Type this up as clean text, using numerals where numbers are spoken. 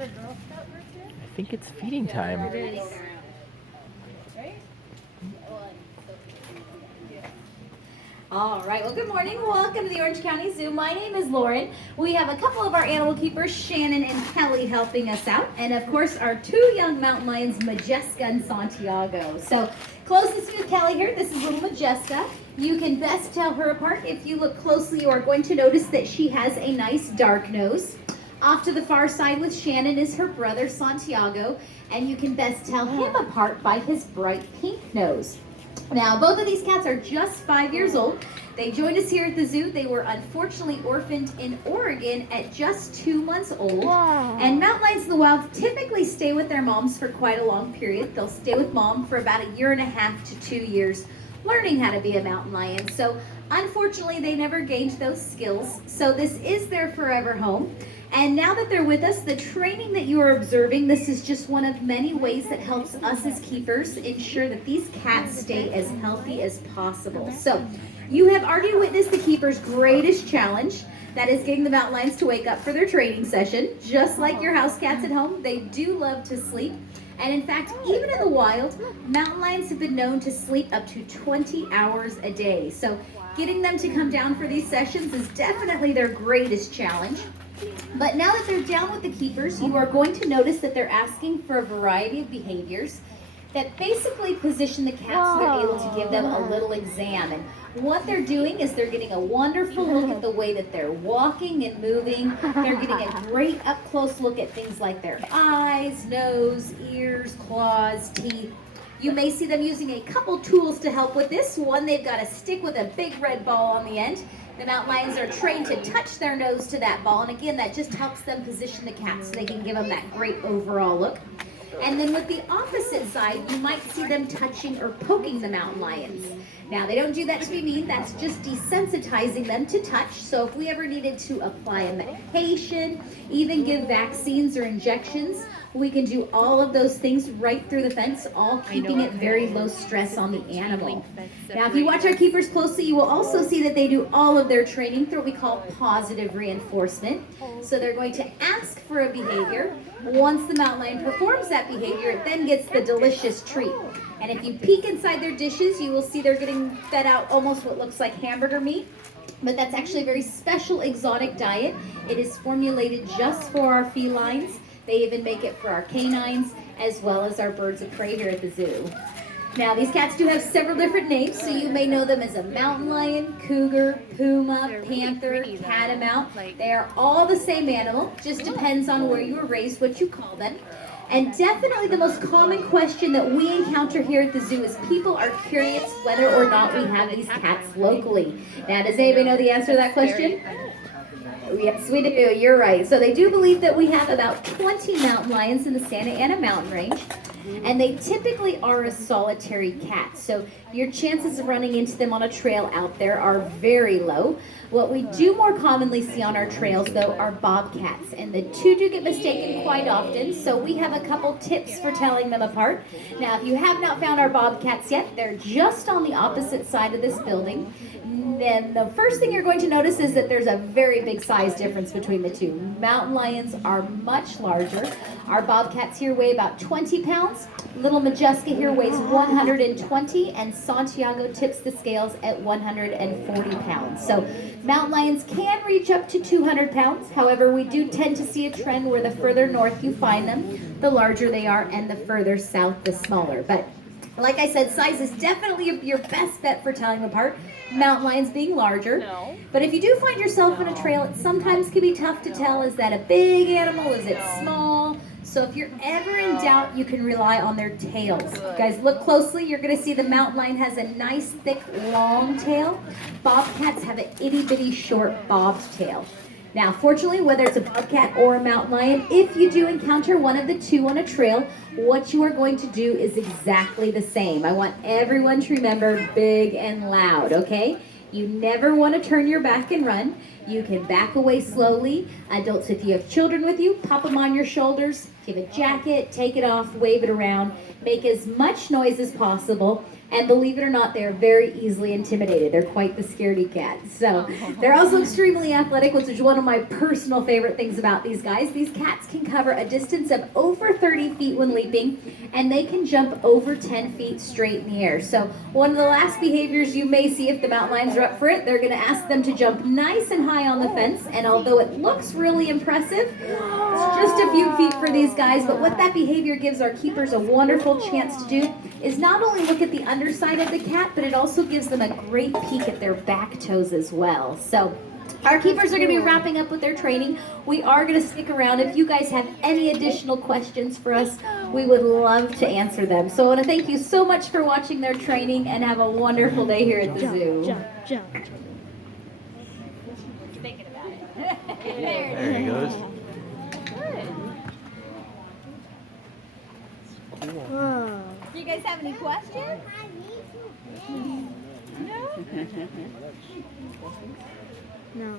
I think it's feeding time. It is. All right, well, good morning. Welcome to the Orange County Zoo. My name is Lauren. We have a couple of our animal keepers, Shannon and Kelly, helping us out. And of course, our two young mountain lions, Majeska and Santiago. So closest to Kelly here, this is little Majeska. You can best tell her apart. If you look closely, you are going to notice that she has a nice dark nose. Off to the far side with Shannon is her brother, Santiago. And you can best tell him apart by his bright pink nose. Now, both of these cats are just 5 years old. They joined us here at the zoo. They were unfortunately orphaned in Oregon at just 2 months old. Wow. And mountain lions in the wild typically stay with their moms for quite a long period. They'll stay with mom for about 1.5 to 2 years, learning how to be a mountain lion. So unfortunately, they never gained those skills. So this is their forever home. And now that they're with us, the training that you are observing, this is just one of many ways that helps us as keepers ensure that these cats stay as healthy as possible. So you have already witnessed the keeper's greatest challenge. That is getting the mountain lions to wake up for their training session. Just like your house cats at home, they do love to sleep. And in fact, even in the wild, mountain lions have been known to sleep up to 20 hours a day. So getting them to come down for these sessions is definitely their greatest challenge. But now that they're down with the keepers, you are going to notice that they're asking for a variety of behaviors that basically position the cats so they're able to give them a little exam. And what they're doing is they're getting a wonderful look at the way that they're walking and moving. They're getting a great up-close look at things like their eyes, nose, ears, claws, teeth. You may see them using a couple tools to help with this. One, they've got a stick with a big red ball on the end. The mountain lions are trained to touch their nose to that ball, and again, that just helps them position the cat so they can give them that great overall look. And then with the opposite side, you might see them touching or poking the mountain lions. Now, they don't do that to be mean, that's just desensitizing them to touch. So if we ever needed to apply a medication, even give vaccines or injections, we can do all of those things right through the fence, all keeping it very low stress on the animal. Now, if you watch our keepers closely, you will also see that they do all of their training through what we call positive reinforcement. So they're going to ask for a behavior. Once the mountain lion performs that behavior, it then gets the delicious treat. And if you peek inside their dishes, you will see they're getting fed out almost what looks like hamburger meat. But that's actually a very special exotic diet. It is formulated just for our felines. They even make it for our canines as well as our birds of prey here at the zoo. Now, these cats do have several different names, so you may know them as a mountain lion, cougar, puma, panther, catamount. They are all the same animal, just depends on where you were raised, what you call them. And definitely the most common question that we encounter here at the zoo is people are curious whether or not we have these cats locally. Now, does anybody know the answer to that question? Yes, we do. You're right. So they do believe that we have about 20 mountain lions in the Santa Ana mountain range, and they typically are a solitary cat. So your chances of running into them on a trail out there are very low. What we do more commonly see on our trails, though, are bobcats, and the two do get mistaken quite often, so we have a couple tips for telling them apart. Now, if you have not found our bobcats yet, they're just on the opposite side of this building. Then the first thing you're going to notice is that there's a very big size difference between the two. Mountain lions are much larger. Our bobcats here weigh about 20 pounds. Little Majeska here weighs 120, and Santiago tips the scales at 140 pounds. So mountain lions can reach up to 200 pounds. However, we do tend to see a trend where the further north you find them, the larger they are, and the further south, the smaller. But like I said, size is definitely your best bet for telling them apart. Mountain lions being larger. No. But if you do find yourself in a trail, it sometimes can be tough to tell, is that a big animal, is it small? So if you're ever in doubt, you can rely on their tails. Guys, look closely. You're going to see the mountain lion has a nice, thick, long tail. Bobcats have an itty-bitty, short, bobbed tail. Now, fortunately, whether it's a bobcat or a mountain lion, if you do encounter one of the two on a trail, what you are going to do is exactly the same. I want everyone to remember big and loud, okay? You never want to turn your back and run. You can back away slowly. Adults, if you have children with you, pop them on your shoulders. If you have a jacket, take it off, wave it around, make as much noise as possible. And believe it or not, they're very easily intimidated. They're quite the scaredy cat. So they're also extremely athletic, which is one of my personal favorite things about these guys. These cats can cover a distance of over 30 feet when leaping, and they can jump over 10 feet straight in the air. So one of the last behaviors you may see if the mountain lions are up for it, they're going to ask them to jump nice and high on the fence. And although it looks really impressive, it's just a few feet for these guys. But what that behavior gives our keepers a wonderful chance to do is not only look at the underside of the cat, but it also gives them a great peek at their back toes as well. So our keepers are going to be wrapping up with their training. We are going to stick around. If you guys have any additional questions for us, we would love to answer them. So I want to thank you so much for watching their training, and have a wonderful day here at the zoo. Jump. Thinking about it. There he goes. Whoa. Do you guys have any questions? No.